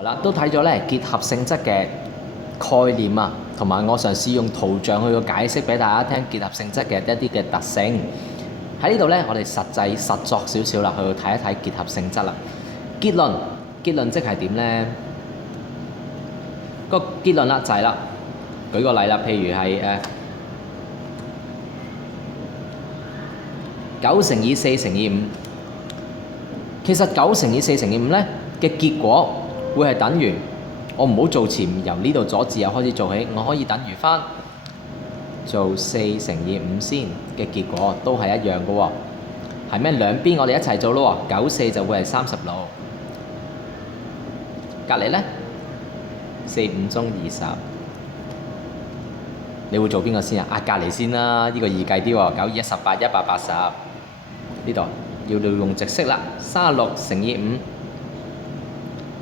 係啦，都睇咗咧結合性質嘅概念啊，同埋我嘗試用圖像去解釋俾大家聽結合性質嘅一啲嘅特性。喺呢度咧，我哋實作少少啦，去睇一睇結合性質啦。結論即係點咧？個結論啦就係啦，舉個例啦，譬如係9乘以4乘以5，其實9乘以4乘以5咧嘅結果會係等於，我唔好做前由呢度左至右開始做起，我可以等於翻做4乘以5先嘅結果都係一樣嘅喎。係咩？兩邊我哋一齊做咯喎，9、4就會係36。隔離咧4、5中20，你會做邊個先啊？隔離先啦，呢個易計啲喎，9、2、18、180。呢度要用直式啦，36乘以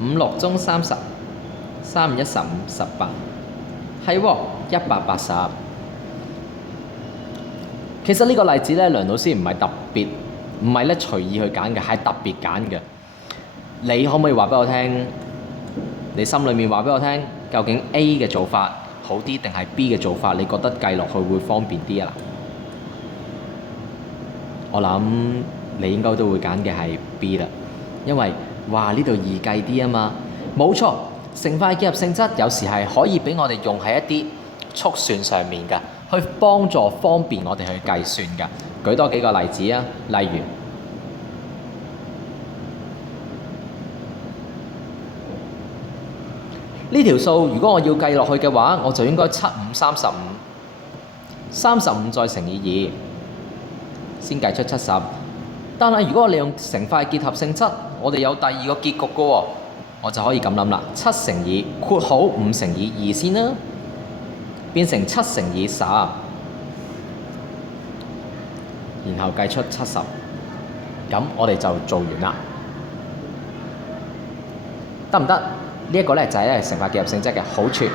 5，5、6中30，3、5、15、18，係喎180。其實呢個例子咧，梁老師唔係特別，唔係咧隨意去揀嘅，係特別揀嘅。你可唔可以話俾我聽？你心裏面話俾我聽，究竟 A 嘅做法好啲定係 B 嘅做法？你覺得計落去會方便啲啊？我諗你應該都會揀嘅係 B 啦，因為哇呢度易計啲啊嘛。冇錯，乘法結合性質有時係可以俾我哋用喺一啲速算上面㗎，去幫助方便我哋去計算㗎。舉多幾個例子啊，例如呢條數，如果我要計落去嘅話，我就應該7、5、35再乘以2，先計出70。但係如果我利用乘法結合性質，我哋有第二個結局嘅喎，我就可以咁諗啦，7乘以括號5乘以2先啦，變成7乘以10，然後計出70，咁我哋就做完啦，得唔得？呢一個咧就係咧乘法結合性質嘅好處。